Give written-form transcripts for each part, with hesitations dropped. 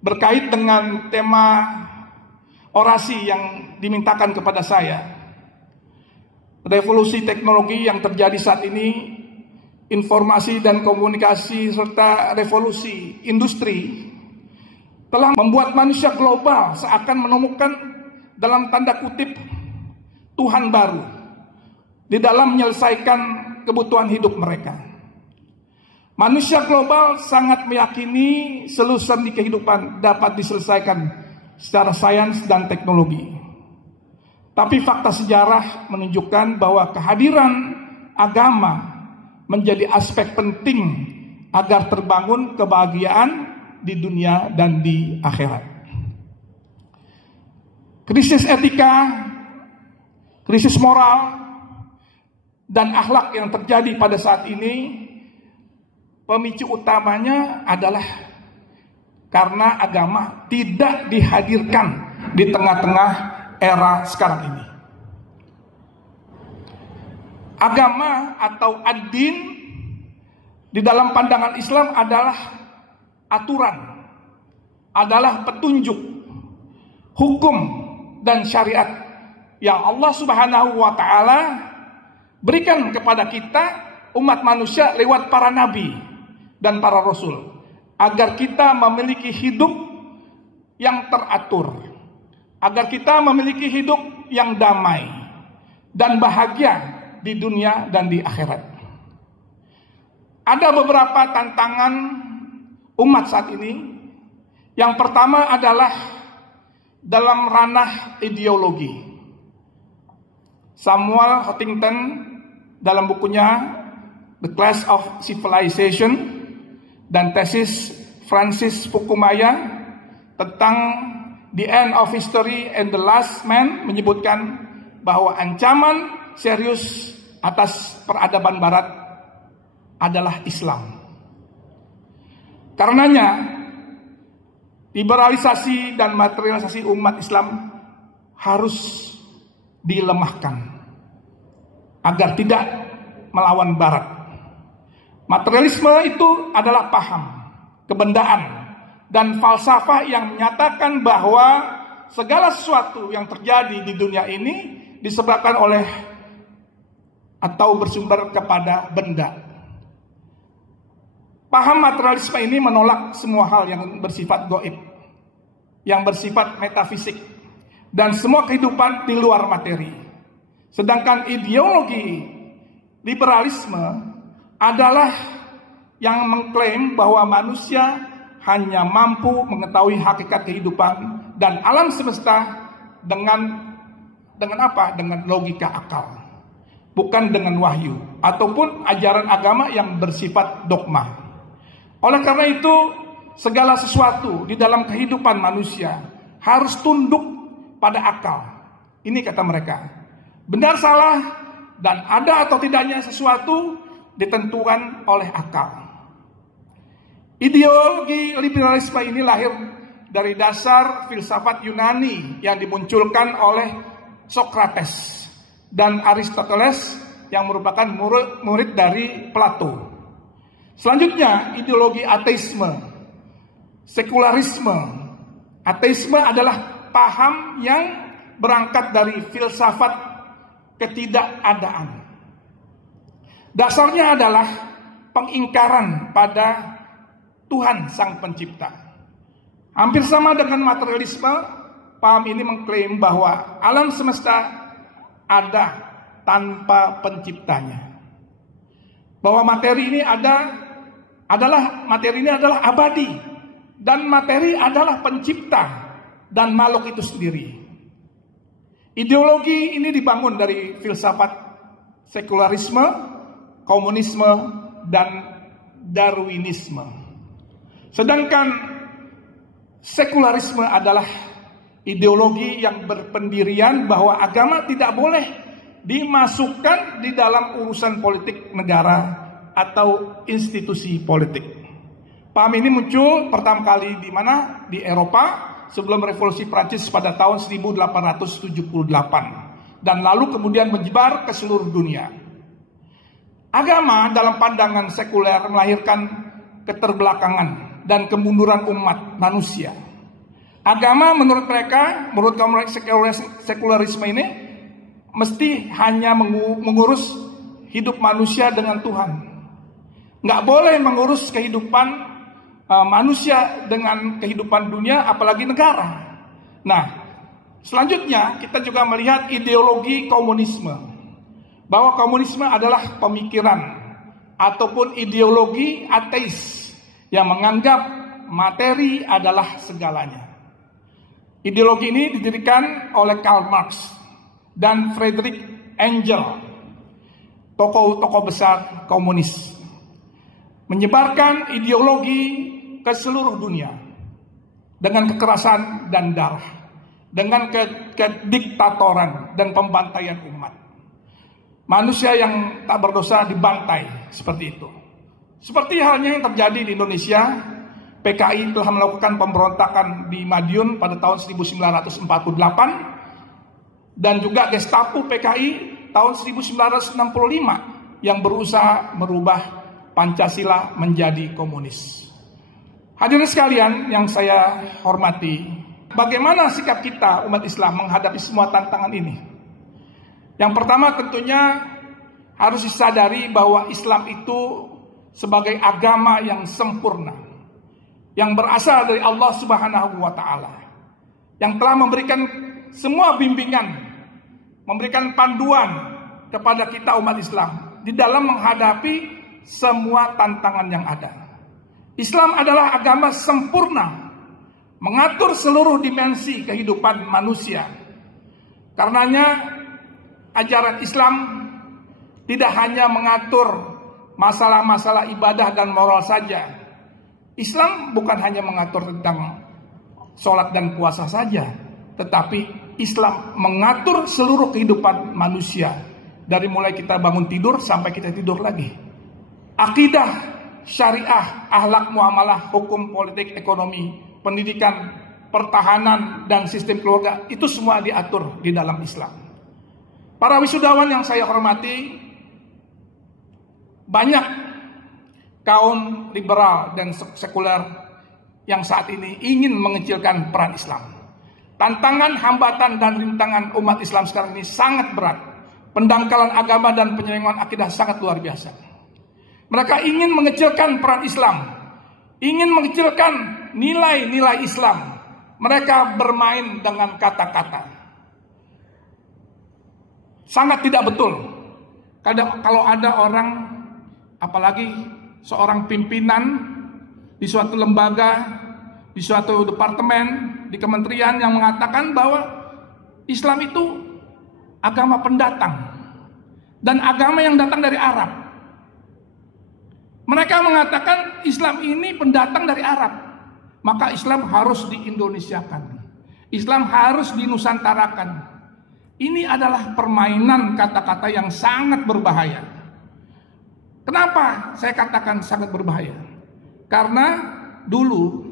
berkait dengan tema orasi yang dimintakan kepada saya. Revolusi teknologi yang terjadi saat ini, informasi dan komunikasi serta revolusi industri telah membuat manusia global seakan menemukan dalam tanda kutip Tuhan baru di dalam menyelesaikan kebutuhan hidup mereka. Manusia global sangat meyakini seluruh sendi kehidupan dapat diselesaikan secara sains dan teknologi. Tapi fakta sejarah menunjukkan bahwa kehadiran agama menjadi aspek penting agar terbangun kebahagiaan di dunia dan di akhirat. Krisis etika, krisis moral, dan akhlak yang terjadi pada saat ini, pemicu utamanya adalah karena agama tidak dihadirkan di tengah-tengah era sekarang ini. Agama atau ad-din di dalam pandangan Islam adalah aturan, adalah petunjuk, hukum dan syariat yang Allah Subhanahu wa taala berikan kepada kita umat manusia lewat para nabi dan para rasul, agar kita memiliki hidup yang teratur, agar kita memiliki hidup yang damai dan bahagia di dunia dan di akhirat. Ada beberapa tantangan umat saat ini. Yang pertama adalah dalam ranah ideologi. Samuel Huntington dalam bukunya The Clash of Civilization dan tesis Francis Fukuyama tentang The End of History and the Last Man menyebutkan bahwa ancaman serius atas peradaban barat adalah Islam. Karenanya liberalisasi dan materialisasi umat Islam harus dilemahkan agar tidak melawan barat. Materialisme itu adalah paham, kebendaan, dan falsafah yang menyatakan bahwa segala sesuatu yang terjadi di dunia ini disebabkan oleh atau bersumber kepada benda. Paham materialisme ini menolak semua hal yang bersifat gaib, yang bersifat metafisik, dan semua kehidupan di luar materi. Sedangkan ideologi liberalisme adalah yang mengklaim bahwa manusia hanya mampu mengetahui hakikat kehidupan dan alam semesta dengan apa? Dengan logika akal, bukan dengan wahyu ataupun ajaran agama yang bersifat dogma. Oleh karena itu, segala sesuatu di dalam kehidupan manusia harus tunduk pada akal. Ini kata mereka. Benar salah dan ada atau tidaknya sesuatu ditentukan oleh akal. Ideologi liberalisme ini lahir dari dasar filsafat Yunani yang dimunculkan oleh Socrates dan Aristoteles yang merupakan murid dari Plato. Selanjutnya, ideologi ateisme, sekularisme. Ateisme adalah paham yang berangkat dari filsafat ketidakadaan. Dasarnya adalah pengingkaran pada Tuhan Sang Pencipta. Hampir sama dengan materialisme, paham ini mengklaim bahwa alam semesta ada tanpa penciptanya. Bahwa materi ini adalah abadi, dan materi adalah pencipta dan makhluk itu sendiri. Ideologi ini dibangun dari filsafat sekularisme, komunisme, dan Darwinisme. Sedangkan sekularisme adalah ideologi yang berpendirian bahwa agama tidak boleh dimasukkan di dalam urusan politik negara atau institusi politik. Paham ini muncul pertama kali di mana? Di Eropa sebelum revolusi Prancis pada tahun 1878 dan lalu kemudian menyebar ke seluruh dunia. Agama dalam pandangan sekuler melahirkan keterbelakangan dan kemunduran umat manusia. Agama menurut mereka, menurut kaum sekularisme ini, mesti hanya mengurus hidup manusia dengan Tuhan. Nggak boleh mengurus kehidupan manusia dengan kehidupan dunia, apalagi negara. Nah, selanjutnya kita juga melihat ideologi komunisme, bahwa komunisme adalah pemikiran ataupun ideologi ateis yang menganggap materi adalah segalanya. Ideologi ini didirikan oleh Karl Marx dan Friedrich Engels, tokoh-tokoh besar komunis, menyebarkan ideologi ke seluruh dunia dengan kekerasan dan darah, dengan kediktatoran dan pembantaian umat. Manusia yang tak berdosa dibantai seperti itu. Seperti halnya yang terjadi di Indonesia, PKI telah melakukan pemberontakan di Madiun pada tahun 1948 dan juga Gestapo PKI tahun 1965 yang berusaha merubah Pancasila menjadi komunis. Hadirin sekalian yang saya hormati, bagaimana sikap kita umat Islam menghadapi semua tantangan ini? Yang pertama tentunya harus disadari bahwa Islam itu sebagai agama yang sempurna, yang berasal dari Allah Subhanahu wa Ta'ala, yang telah memberikan semua bimbingan, memberikan panduan kepada kita umat Islam di dalam menghadapi semua tantangan yang ada. Islam adalah agama sempurna, mengatur seluruh dimensi kehidupan manusia. Karenanya ajaran Islam tidak hanya mengatur masalah-masalah ibadah dan moral saja. Islam bukan hanya mengatur tentang sholat dan puasa saja, tetapi Islam mengatur seluruh kehidupan manusia, dari mulai kita bangun tidur sampai kita tidur lagi. Akidah, syariah, akhlak muamalah, hukum, politik, ekonomi, pendidikan, pertahanan, dan sistem keluarga, itu semua diatur di dalam Islam. Para wisudawan yang saya hormati, banyak kaum liberal dan sekuler yang saat ini ingin mengecilkan peran Islam. Tantangan, hambatan, dan rintangan umat Islam sekarang ini sangat berat. Pendangkalan agama dan penyelewengan akidah sangat luar biasa. Mereka ingin mengecilkan peran Islam, ingin mengecilkan nilai-nilai Islam. Mereka bermain dengan kata-kata. Sangat tidak betul kalau ada orang, apalagi seorang pimpinan di suatu lembaga, di suatu departemen, di kementerian yang mengatakan bahwa Islam itu agama pendatang dan agama yang datang dari Arab. Mereka mengatakan Islam ini pendatang dari Arab, maka Islam harus di-Indonesiakan, Islam harus dinusantarakan. Ini adalah permainan kata-kata yang sangat berbahaya. Kenapa saya katakan sangat berbahaya? Karena dulu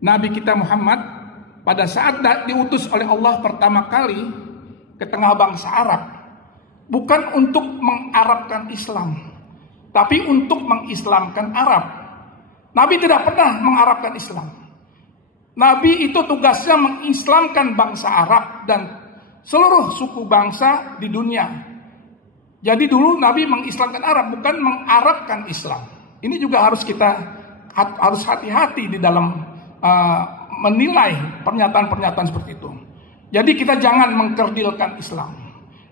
Nabi kita Muhammad pada saat diutus oleh Allah pertama kali ke tengah bangsa Arab, bukan untuk mengarabkan Islam, tapi untuk mengislamkan Arab. Nabi tidak pernah mengarabkan Islam. Nabi itu tugasnya mengislamkan bangsa Arab dan seluruh suku bangsa di dunia. Jadi dulu Nabi mengislamkan Arab, bukan mengarabkan Islam. Ini juga harus hati-hati di dalam menilai pernyataan-pernyataan seperti itu. Jadi kita jangan mengkerdilkan Islam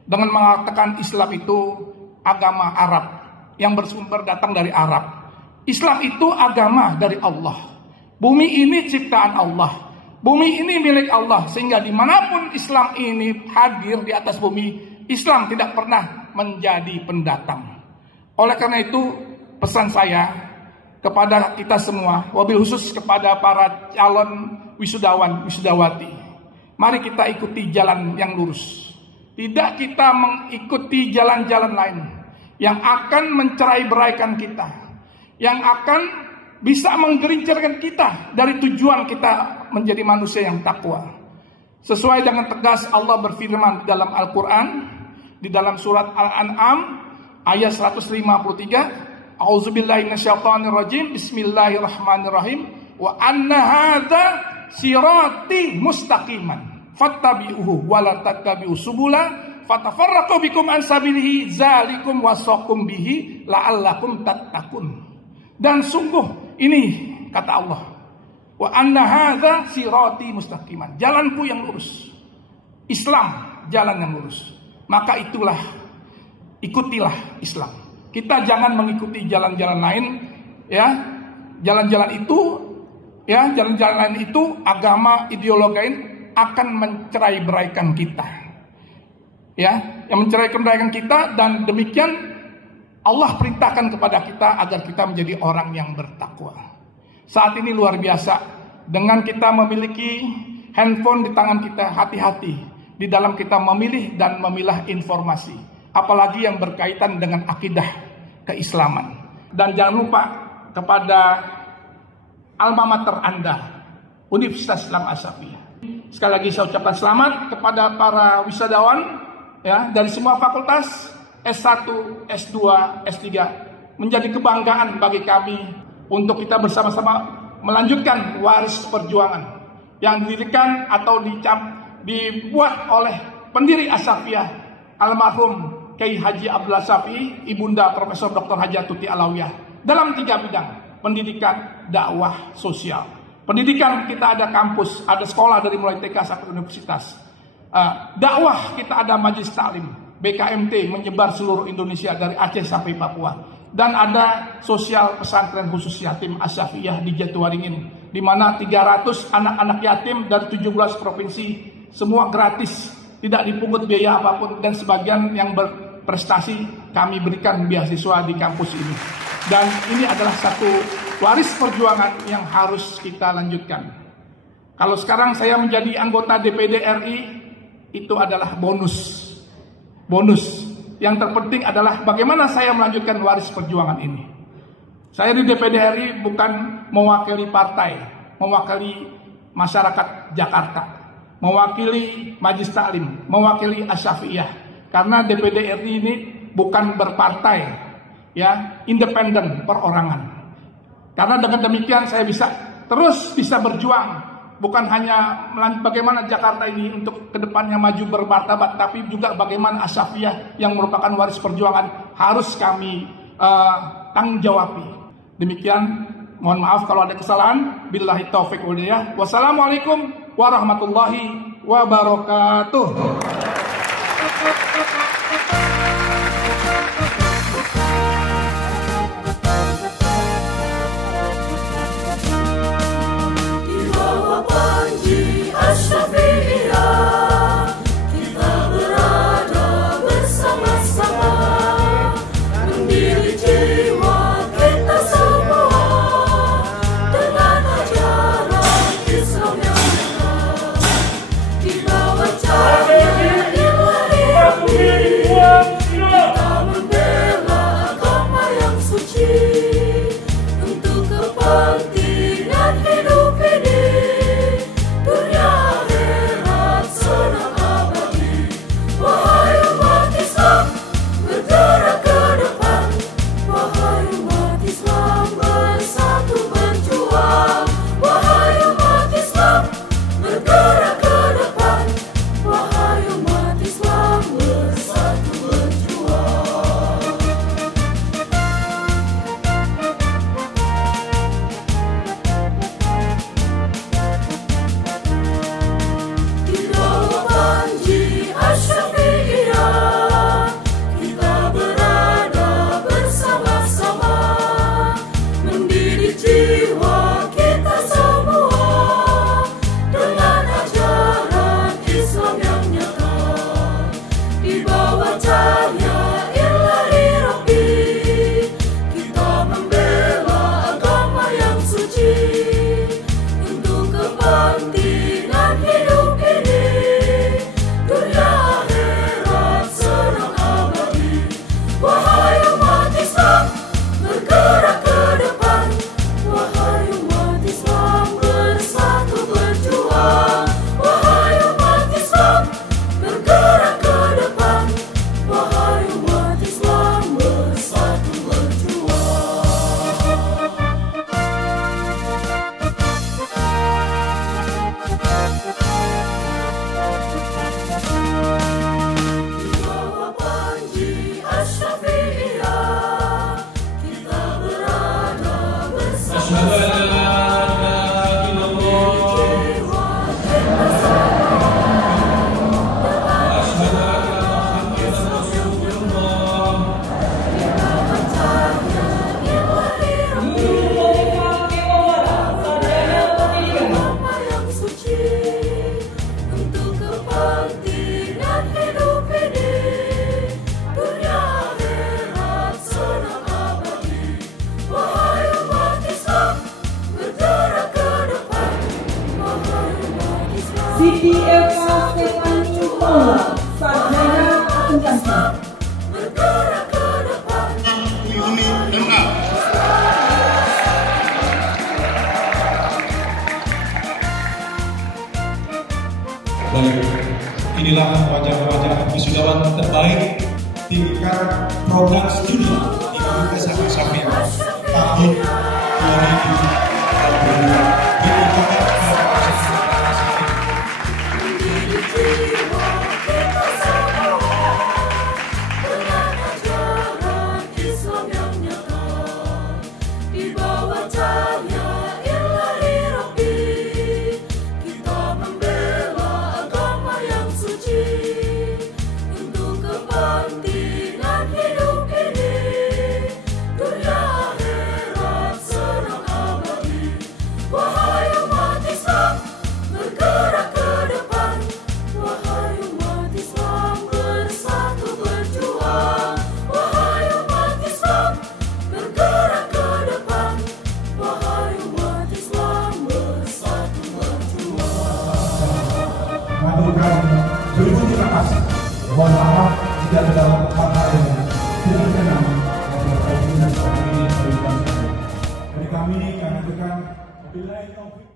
dengan mengatakan Islam itu agama Arab yang bersumber datang dari Arab. Islam itu agama dari Allah. Bumi ini ciptaan Allah. Bumi ini milik Allah, sehingga dimanapun Islam ini hadir di atas bumi, Islam tidak pernah menjadi pendatang. Oleh karena itu, pesan saya kepada kita semua, wabil khusus kepada para calon wisudawan, wisudawati, mari kita ikuti jalan yang lurus. Tidak kita mengikuti jalan-jalan lain yang akan mencerai-beraikan kita, yang akan bisa menggelincirkan kita dari tujuan kita menjadi manusia yang takwa. Sesuai dengan tegas Allah berfirman dalam Al-Quran, di dalam surat Al-An'am ayat 153, A'udzubillahi minasyaitonirrajim, Bismillahirrahmanirrahim, wa anna hadza sirati mustaqiman fattabi'uhu wa la tattabi'us subula fatafarraqu bikum an sabilihi zalikum wasaqum bihi la'allakum tattaqun. Dan sungguh ini kata Allah, wa anna hadza sirati mustaqiman, jalanku yang lurus. Islam jalan yang lurus. Maka itulah, ikutilah Islam. Kita jangan mengikuti jalan-jalan lain, ya. Jalan-jalan itu, ya, jalan-jalan lain itu agama ideologi lain akan mencerai-beraikan kita. Ya, yang mencerai-beraikan kita, dan demikian Allah perintahkan kepada kita agar kita menjadi orang yang bertakwa. Saat ini luar biasa, dengan kita memiliki handphone di tangan kita, hati-hati di dalam kita memilih dan memilah informasi, apalagi yang berkaitan dengan akidah keislaman. Dan jangan lupa kepada alma mater Anda, Universitas Islam Asy-Syafi'iyah. Sekali lagi saya ucapkan selamat kepada para wisadawan, ya, dari semua fakultas S1, S2, S3. Menjadi kebanggaan bagi kami untuk kita bersama-sama melanjutkan waris perjuangan yang didirikan atau dibuat oleh pendiri Asy-Syafi'iyah almarhum Kiai Haji Abdullah Syafi'i, Ibunda Profesor Dr. Haji Tuti Alawiyah, dalam 3 bidang: pendidikan, dakwah, sosial. Pendidikan kita ada kampus, ada sekolah dari mulai TK sampai universitas. Dakwah kita ada majelis taklim, BKMT menyebar seluruh Indonesia dari Aceh sampai Papua. Dan ada sosial pesantren khusus yatim Asy-Syafi'iyah di Jatiwaringin, di mana 300 anak-anak yatim dari 17 provinsi, semua gratis, tidak dipungut biaya apapun, dan sebagian yang berprestasi kami berikan beasiswa di kampus ini. Dan ini adalah satu waris perjuangan yang harus kita lanjutkan. Kalau sekarang saya menjadi anggota DPD RI, itu adalah bonus. Yang terpenting adalah bagaimana saya melanjutkan waris perjuangan ini. Saya di DPD RI bukan mewakili partai, mewakili masyarakat Jakarta, mewakili majelis taklim, mewakili Asy-Syafi'iyah. Karena DPD RI ini bukan berpartai, ya, independen, perorangan. Karena dengan demikian saya bisa berjuang, bukan hanya bagaimana Jakarta ini untuk kedepannya maju bermartabat, tapi juga bagaimana Asy-Syafi'iyah yang merupakan waris perjuangan harus kami tanggung jawabi. Demikian, mohon maaf kalau ada kesalahan. Billahi taufiq wal hidayah. Wassalamualaikum warahmatullahi wabarakatuh. Asy-Syafi'iyah, kita berada bersama-sama, mendiri jiwa kita semua dengan ajaran Islam yang benar, di bawah cahaya ilahi. Siti Eva Stefani Paula, Sarjana Akuntansi. bergerak ke depan. Yuni Denga. Baik, inilah wajah-wajah wisudawan terbaik tingkat program studi di Universitas Al-Safia tahun 2020. Terima kasih. Mohon maaf jika ada hal-hal yang tidak berkenan dalam perjalanan seperti ini dari kami karena itu kan wabillahi taufiq.